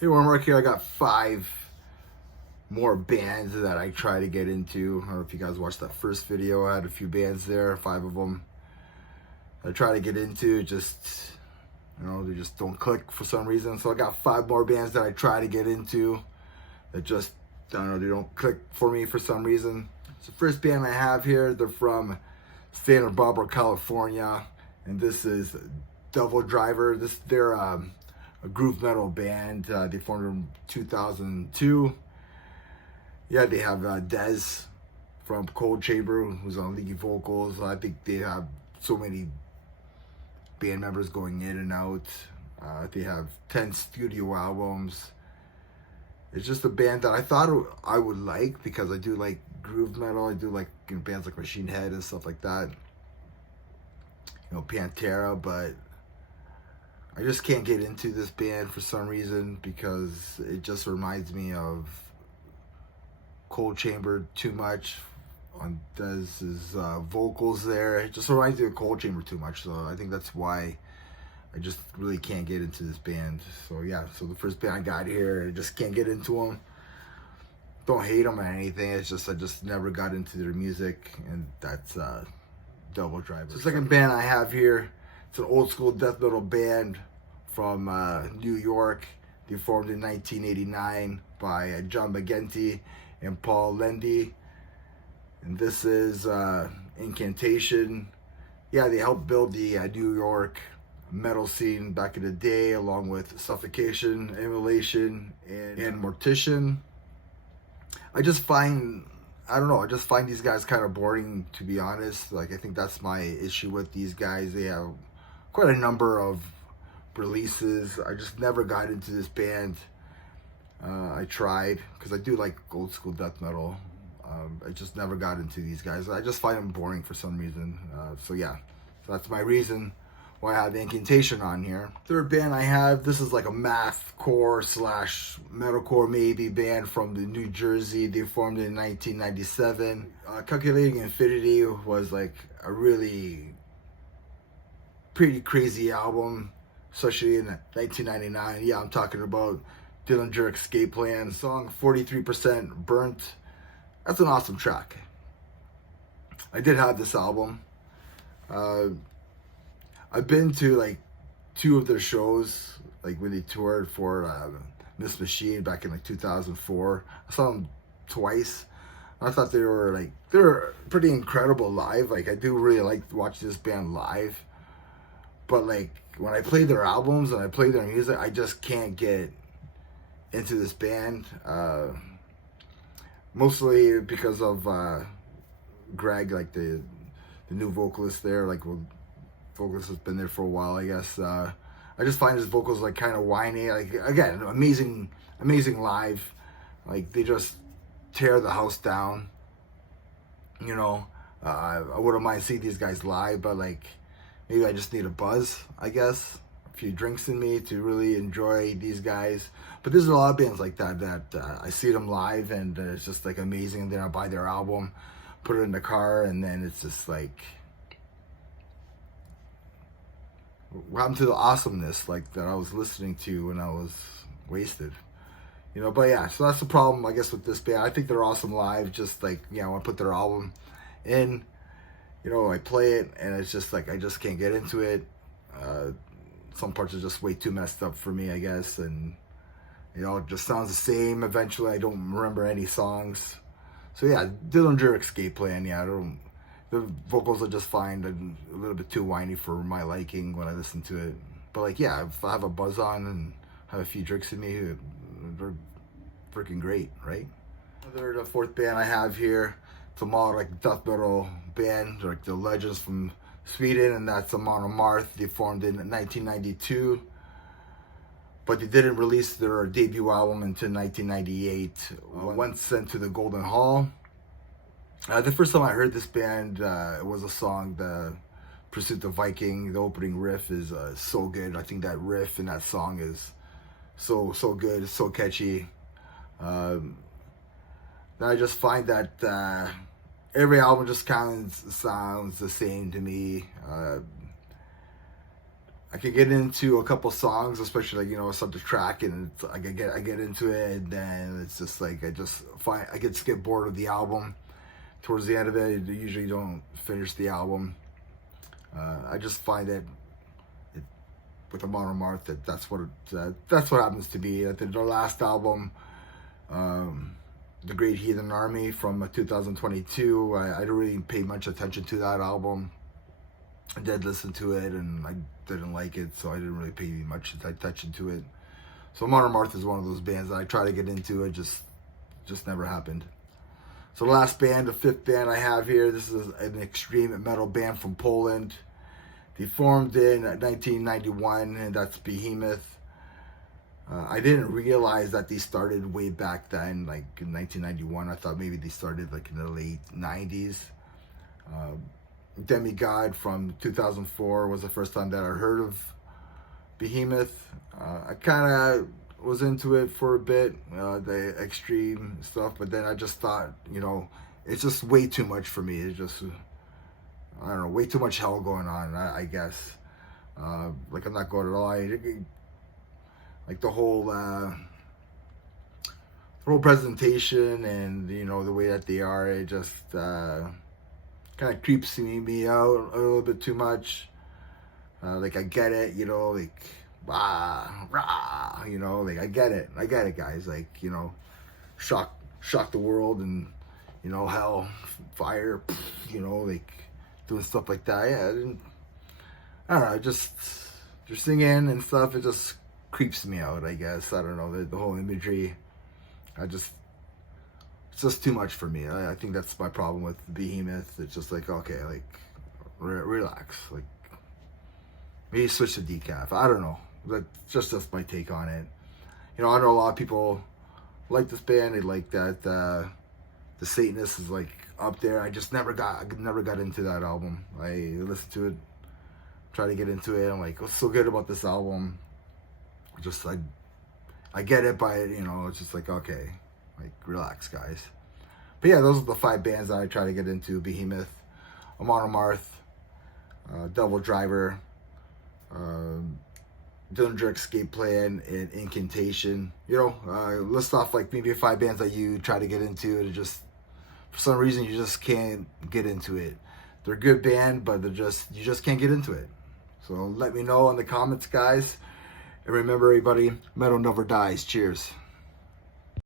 Hey, one more here. I got 5 more bands that I try to get into. I don't know if you guys watched that first video. I had a few bands there, 5 of them. I try to get into, just, they just don't click for some reason. So I got 5 more bands that I try to get into that just, they don't click for me for some reason. So the first band I have here, they're from Santa Barbara, California, and this is Devildriver. They're a groove metal band. They formed in 2002. Yeah, they have Dez from Cold Chamber, who's on lead vocals. I think they have so many band members going in and out. They have 10 studio albums. It's just a band that I thought I would like, because I do like groove metal. I do like bands like Machine Head and stuff like that. Pantera, but I just can't get into this band for some reason, because it just reminds me of Cold Chamber too much on Dez's vocals there. It just reminds me of Cold Chamber too much, so I think that's why I just really can't get into this band. So yeah, so the first band I got here, I just can't get into them. Don't hate them or anything, it's just I just never got into their music, and that's Devildriver. So the second band I have here, it's an old school death metal band from New York. They formed in 1989 by John McGinty and Paul Lendy, and this is Incantation. Yeah, they helped build the New York metal scene back in the day, along with Suffocation, Immolation, and Mortician. I just find these guys kind of boring, to be honest. Like, I think that's my issue with these guys. They have quite a number of releases. I just never got into this band. I tried, because I do like old school death metal. I just never got into these guys. I just find them boring for some reason. So yeah, so that's my reason why I have the Incantation on here. Third band I have, this is like a mathcore / metalcore maybe band from New Jersey. They formed in 1997. Calculating Infinity was like a really pretty crazy album, especially in 1999. Yeah, I'm talking about Dillinger Escape Plan. Song 43% Burnt. That's an awesome track. I did have this album. I've been to like 2 of their shows, like when they toured for Miss Machine back in like 2004. I saw them twice. I thought they were pretty incredible live. Like, I do really like watching this band live. But like, when I play their albums and I play their music, I just can't get into this band. Mostly because of Greg, like the new vocalist there. Like, vocalist has been there for a while, I guess. I just find his vocals like kind of whiny. Like, again, amazing live. Like, they just tear the house down. I wouldn't mind seeing these guys live, but like, maybe I just need a buzz, I guess. A few drinks in me to really enjoy these guys. But there's a lot of bands like that I see them live, and it's just like amazing. And then I buy their album, put it in the car, and then it's just like, what happened to the awesomeness like that I was listening to when I was wasted? But yeah, so that's the problem, I guess, with this band. I think they're awesome live. Just like, when I put their album in, I play it, and it's just like, I just can't get into it. Some parts are just way too messed up for me, I guess, and it just sounds the same. Eventually, I don't remember any songs. So yeah, Dillinger Escape Plan. Yeah, the vocals are just fine. A little bit too whiny for my liking when I listen to it. But like, yeah, if I have a buzz on and have a few drinks in me, they're freaking great, right? The fourth band I have here, it's a more like death metal band. They're like the Legends from Sweden, and that's Amon Amarth. They formed in 1992, but they didn't release their debut album until 1998. Once sent to the Golden Hall. The first time I heard this band, it was a song, the Pursuit of Viking. The opening riff is so good. I think that riff in that song is so good. It's so catchy. Then I just find that every album just kind of sounds the same to me. I could get into a couple songs, especially like, you know, a subject track, and it's, I get into it, and then it's just like I get bored of the album towards the end of it. I usually don't finish the album. I just find that with Amon Amarth that's what happens to me. At their last album, The Great Heathen Army from 2022, I didn't really pay much attention to that album. I did listen to it, and I didn't like it, so I didn't really pay much attention to it. So Amon Amarth is one of those bands that I try to get into. It just never happened. So the last band, the fifth band I have here, this is an extreme metal band from Poland. They formed in 1991, and that's Behemoth. I didn't realize that they started way back then, like in 1991. I thought maybe they started like in the late 90s. Demigod from 2004 was the first time that I heard of Behemoth. I kind of was into it for a bit, the extreme stuff, but then I just thought, you know, it's just way too much for me. It's just, I don't know, way too much hell going on, I guess. Like, I'm not going at all. Like the whole presentation and, you know, the way that they are, it just kind of creeps me out a little bit too much. Like, I get it, you know, like, rah, you know, like, I get it, guys. Like, you know, shock the world, and, you know, hell, fire, you know, like, doing stuff like that. Yeah, I don't know, just singing and stuff, it just creeps me out, I guess. I don't know, the whole imagery, it's just too much for me. I think that's my problem with Behemoth. It's just like, okay, like, relax. Like, maybe switch to decaf. I don't know. That's my take on it. You know, I know a lot of people like this band. They like that the Satanist is like up there. I never got into that album. I listened to it, try to get into it. I'm like, what's so good about this album? I get it, but, you know, it's just like, okay, like, relax, guys. But yeah, those are the 5 bands that I try to get into: Behemoth, Amon Amarth, Devildriver, Dillinger Escape Plan, and Incantation. You know, list off like maybe 5 bands that you try to get into, and just for some reason you just can't get into it. They're a good band, but you just can't get into it. So let me know in the comments, guys. And remember, everybody, metal never dies. Cheers.